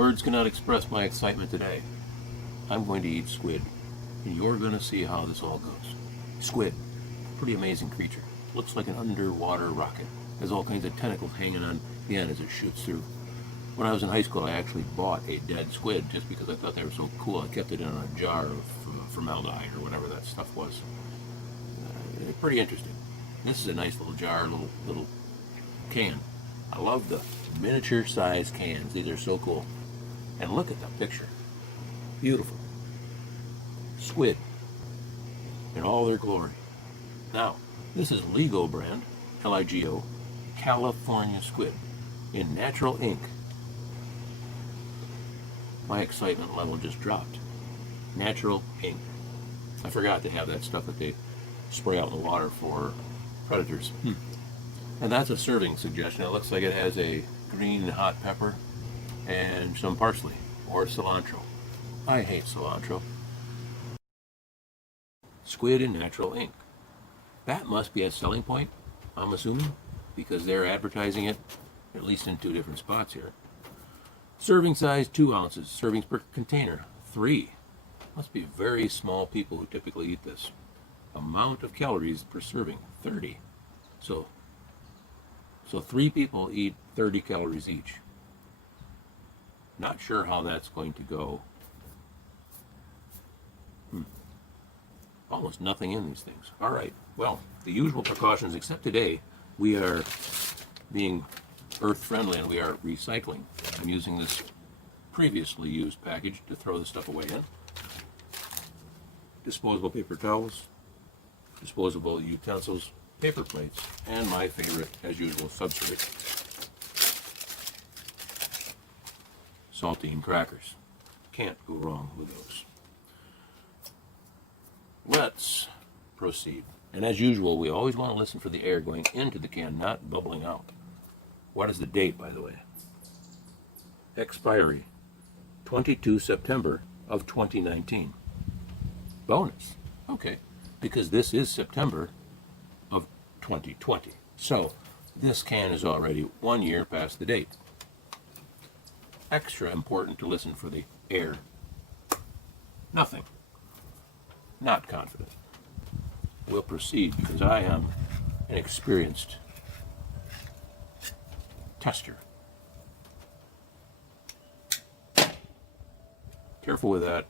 Words cannot express my excitement today. I'm going to eat squid, and you're going to see how this all goes. Squid, pretty amazing creature. Looks like an underwater rocket. Has all kinds of tentacles hanging on the end as it shoots through. When I was in high school, I actually bought a dead squid just because I thought they were so cool. I kept it in a jar of formaldehyde or whatever that stuff was. Pretty interesting. This is a nice little jar, little can. I love the miniature size cans. These are so cool. And look at the picture. Beautiful. Squid in all their glory. Now, this is Ligo brand, Ligo, California squid in natural ink. My excitement level just dropped. Natural ink. I forgot they have that stuff that they spray out in the water for predators. And that's a serving suggestion. It looks like it has a green hot pepper and some parsley or cilantro. I hate cilantro. Squid in natural ink. That must be a selling point, I'm assuming, because they're advertising it at least in 2 different spots here. Serving size 2 ounces. Servings per container 3. Must be very small people who typically eat this. Amount of calories per serving 30. So 3 people eat 30 calories each. Not sure how that's going to go. Almost nothing in these things. All right. Well, the usual precautions, except today, we are being earth-friendly and we are recycling. I'm using this previously used package to throw the stuff away in. Disposable paper towels, disposable utensils, paper plates, and my favorite, as usual, substrate. Saltine crackers. Can't go wrong with those. Let's proceed. And as usual, we always want to listen for the air going into the can, not bubbling out. What is the date, by the way? Expiry, 22 September of 2019. Bonus. Okay, because this is September of 2020. So this can is already 1 year past the date. Extra important to listen for the air. Nothing. Not confident. We'll proceed because I am an experienced tester. Careful with that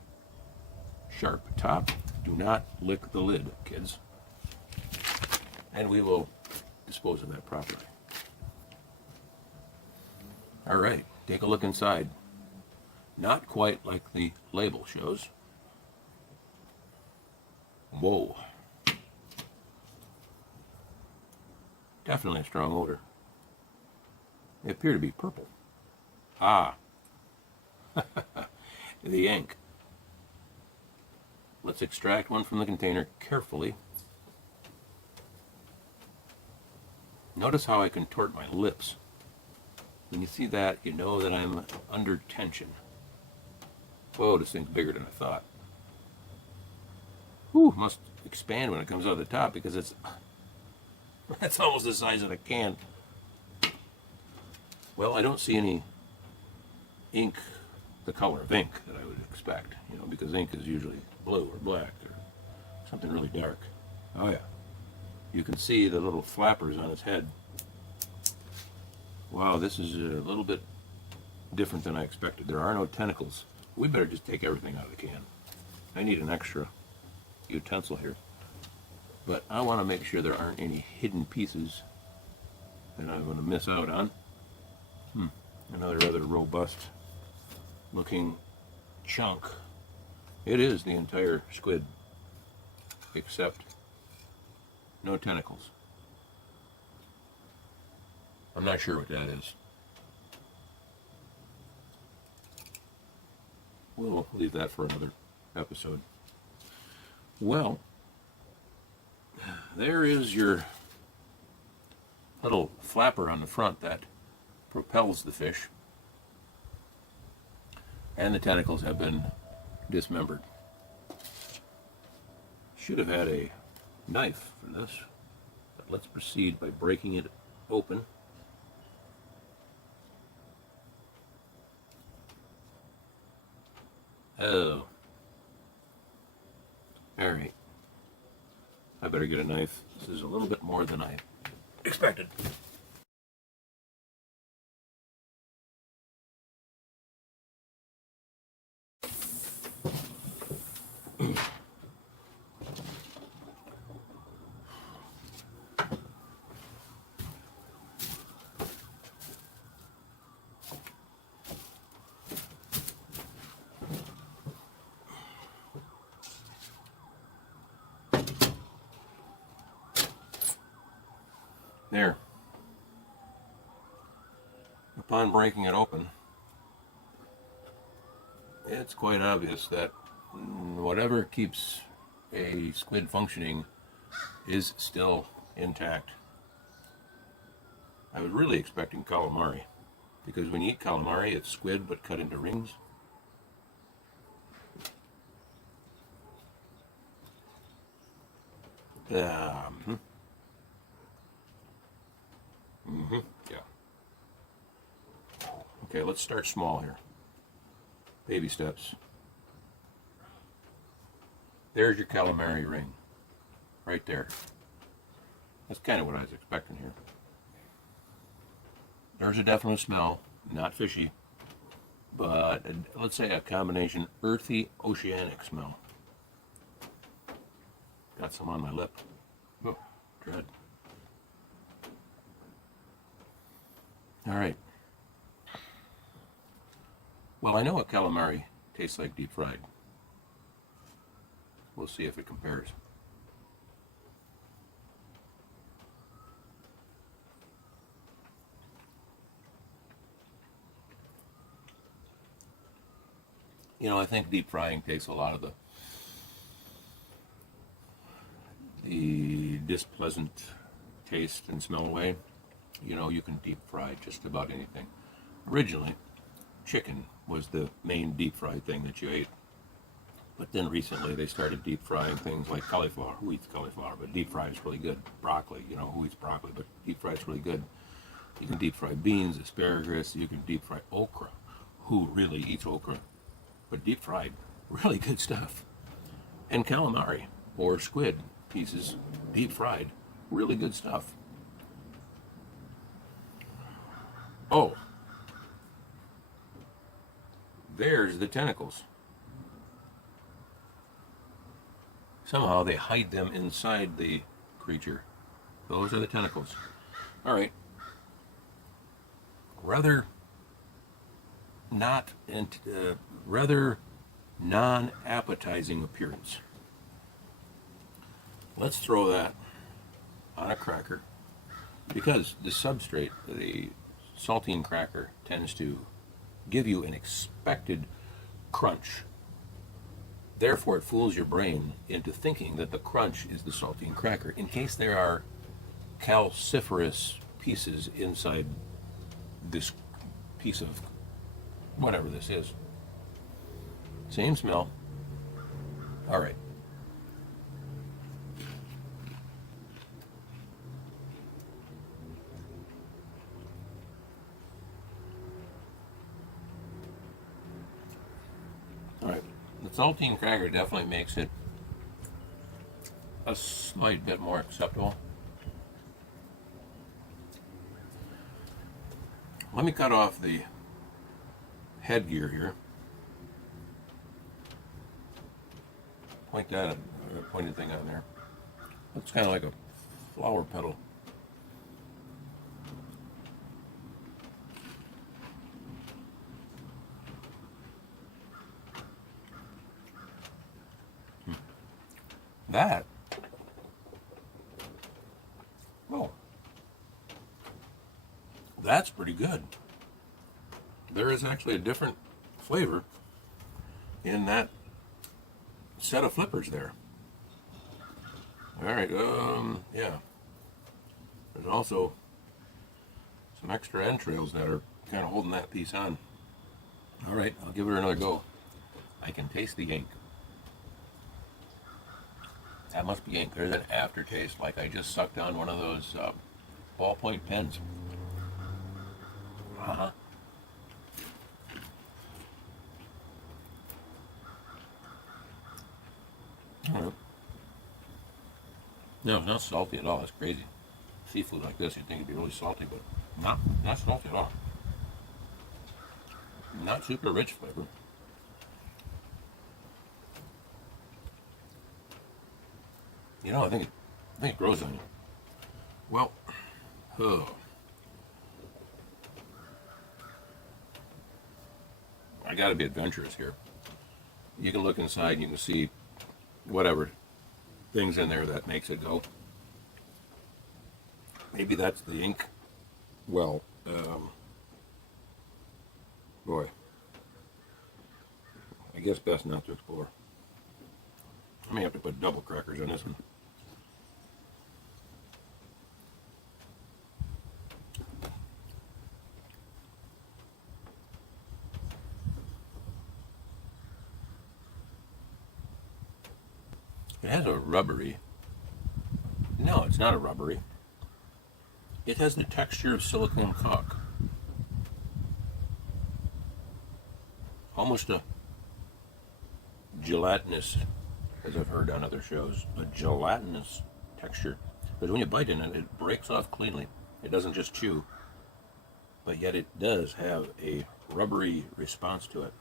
sharp top. Do not lick the lid, kids. And we will dispose of that properly. All right, take a look inside. Not quite like the label shows. Whoa. Definitely a strong odor. They appear to be purple. Ah. The ink. Let's extract one from the container carefully. Notice how I contort my lips. When you see that, you know that I'm under tension. Whoa, this thing's bigger than I thought. Whew, must expand when it comes out of the top because that's almost the size of the can. Well, I don't see any ink, the color of ink that I would expect, because ink is usually blue or black or something really dark. Oh yeah. You can see the little flappers on its head. Wow, this is a little bit different than I expected. There are no tentacles. We better just take everything out of the can. I need an extra utensil here. But I want to make sure there aren't any hidden pieces that I'm going to miss out on. Another rather robust looking chunk. It is the entire squid, except no tentacles. I'm not sure what that is. We'll leave that for another episode. Well, there is your little flapper on the front that propels the fish. And the tentacles have been dismembered. Should have had a knife for this. But let's proceed by breaking it open. Oh. Alright. I better get a knife. This is a little bit more than I expected. There. Upon breaking it open, it's quite obvious that whatever keeps a squid functioning is still intact. I was really expecting calamari, because when you eat calamari, it's squid but cut into rings. Yeah. Okay, let's start small here. Baby steps. There's your calamari ring. Right there. That's kind of what I was expecting here. There's a definite smell. Not fishy. But let's say a combination earthy, oceanic smell. Got some on my lip. Oh, dread. Alright. Well, I know a calamari tastes like deep fried. We'll see if it compares. You know, I think deep frying takes a lot of the displeasant taste and smell away. You know, you can deep fry just about anything. Originally, chicken was the main deep fried thing that you ate. But then recently they started deep frying things like cauliflower. Who eats cauliflower? But deep fry is really good. Broccoli, you know, who eats broccoli? But deep fry is really good. You can deep fry beans, asparagus. You can deep fry okra. Who really eats okra? But deep fried, really good stuff. And calamari or squid pieces, deep fried, really good stuff. Oh, there's the tentacles. Somehow they hide them inside the creature. Those are the tentacles. All right. Rather non-appetizing appearance. Let's throw that on a cracker, because the substrate, the saltine cracker, tends to give you an expected crunch. Therefore, it fools your brain into thinking that the crunch is the saltine cracker, in case there are calciferous pieces inside this piece of whatever this is. Same smell. All right. All right. The saltine cracker definitely makes it a slight bit more acceptable. Let me cut off the headgear here. Point that pointed thing on there. Looks kind of like a flower petal. That. Oh. That's pretty good. There is actually a different flavor in that set of flippers there. All right, yeah. There's also some extra entrails that are kind of holding that piece on. All right, I'll give it another go. I can taste the ink. That must be ink. There's an aftertaste, like I just sucked on one of those ballpoint pens. Uh-huh. All right. No, it's not salty at all. That's crazy. Seafood like this, you'd think it'd be really salty, but not salty at all. Not super rich flavor. You know, I think it grows on you. Well, oh, I got to be adventurous here. You can look inside and you can see whatever things in there that makes it go. Maybe that's the ink. Well, boy, I guess best not to explore. I may have to put double crackers on this one. It has a rubbery. No, it's not a rubbery. It has the texture of silicone caulk. Almost a gelatinous, as I've heard on other shows, a gelatinous texture. Because when you bite in it, it breaks off cleanly. It doesn't just chew, but yet it does have a rubbery response to it.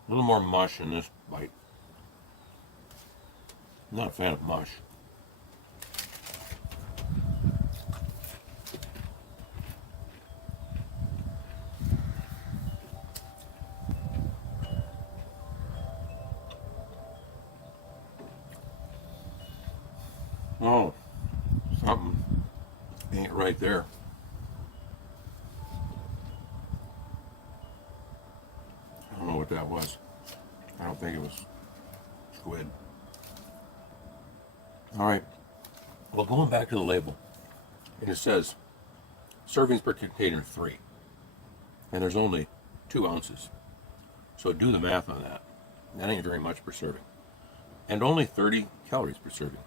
A little more mush in this bite. I'm not a fan of mush. Oh, something ain't right there. I don't know what that was. I don't think it was squid. All right. Well, going back to the label, and it says servings per container 3, and there's only 2 ounces. So do the math on that. That ain't very much per serving, and only 30 calories per serving.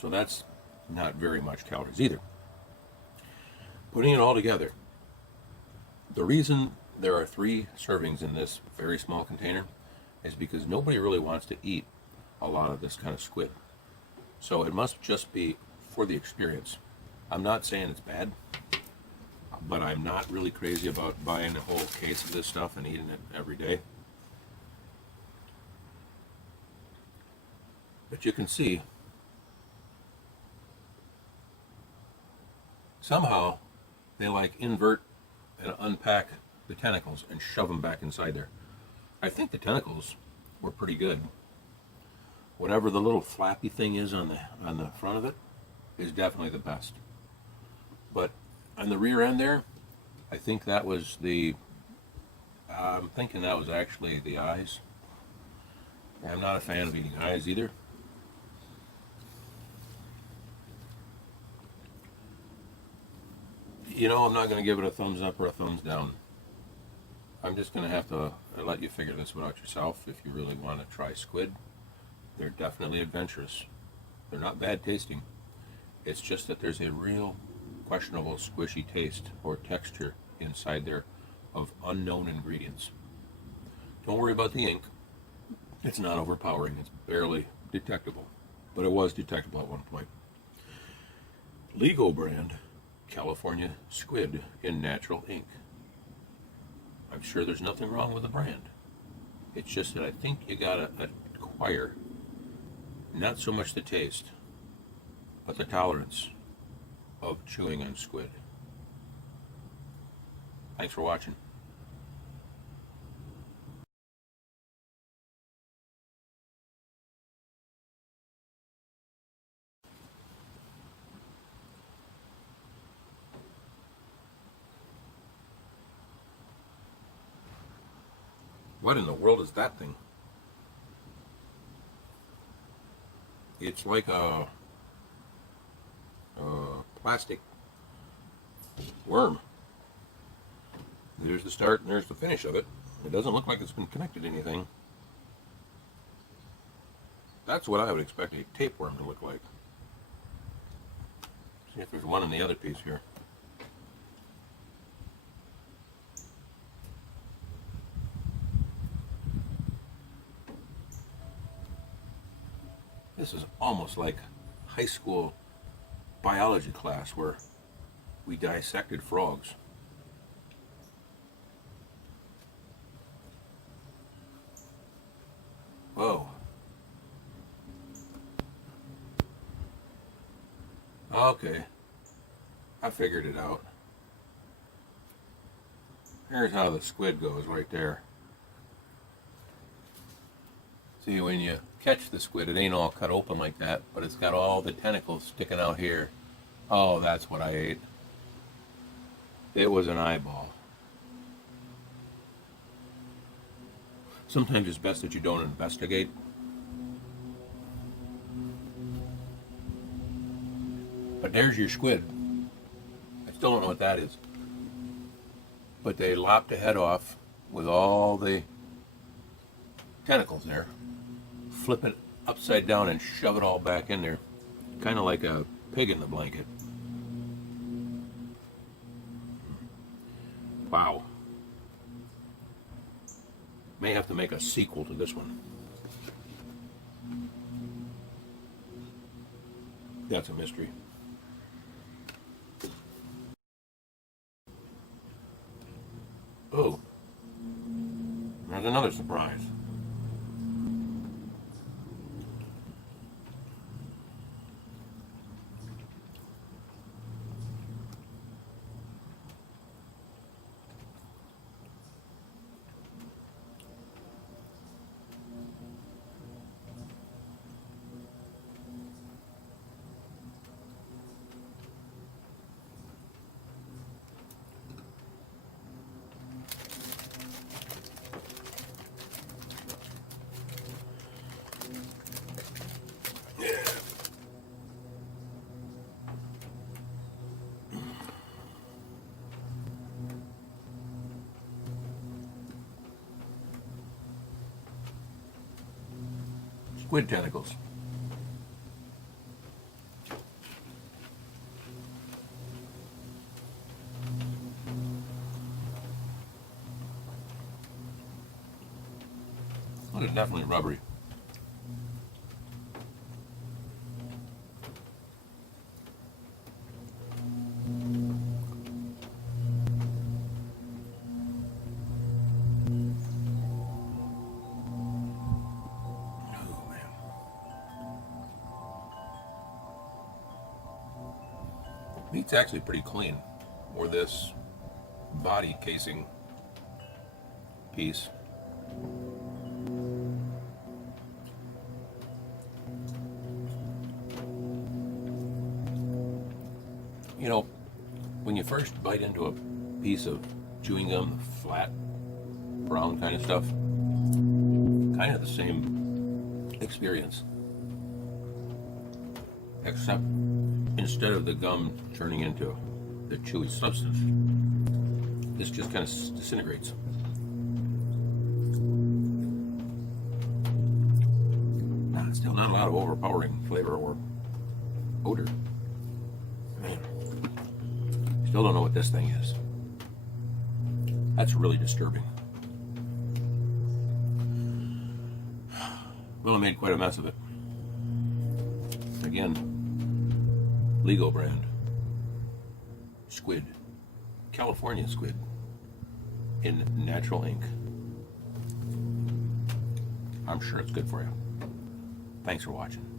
So that's not very much calories either. Putting it all together, the reason there are 3 servings in this very small container is because nobody really wants to eat a lot of this kind of squid. So it must just be for the experience. I'm not saying it's bad, but I'm not really crazy about buying a whole case of this stuff and eating it every day. But you can see, somehow they like invert and unpack the tentacles and shove them back inside there. I think the tentacles were pretty good. Whatever the little flappy thing is on the front of it is definitely the best. But on the rear end there, I think that was I'm thinking that was actually the eyes. I'm not a fan of eating eyes either. You know, I'm not going to give it a thumbs up or a thumbs down. I'm just going to have to let you figure this one out yourself if you really want to try squid. They're definitely adventurous. They're not bad tasting. It's just that there's a real questionable squishy taste or texture inside there of unknown ingredients. Don't worry about the ink. It's not overpowering. It's barely detectable. But it was detectable at one point. Legal brand California squid in natural ink. I'm sure there's nothing wrong with the brand. It's just that I think you gotta acquire not so much the taste, but the tolerance of chewing on squid. Thanks for watching. What in the world is that thing? It's like a plastic worm. There's the start and there's the finish of it. It doesn't look like it's been connected to anything. That's what I would expect a tapeworm to look like. See if there's one in the other piece here. This is almost like high school biology class where we dissected frogs. Whoa. Okay. I figured it out. Here's how the squid goes right there. See, when you catch the squid, it ain't all cut open like that, but it's got all the tentacles sticking out here. Oh, that's what I ate. It was an eyeball. Sometimes it's best that you don't investigate. But there's your squid. I still don't know what that is. But they lopped the head off with all the tentacles there. Flip it upside down and shove it all back in there. Kind of like a pig in the blanket. Wow. May have to make a sequel to this one. That's a mystery. Oh, there's another surprise. Squid tentacles. Well, it's definitely rubbery. Meat's actually pretty clean for this body casing piece. You know, when you first bite into a piece of chewing gum, the flat, brown kind of stuff, kind of the same experience. Except instead of the gum turning into the chewy substance, this just kind of disintegrates. Still not a lot of overpowering flavor or odor. Man, still don't know what this thing is. That's really disturbing. Well, I made quite a mess of it. Again, Lego brand squid, California squid in natural ink. I'm sure it's good for you. Thanks for watching.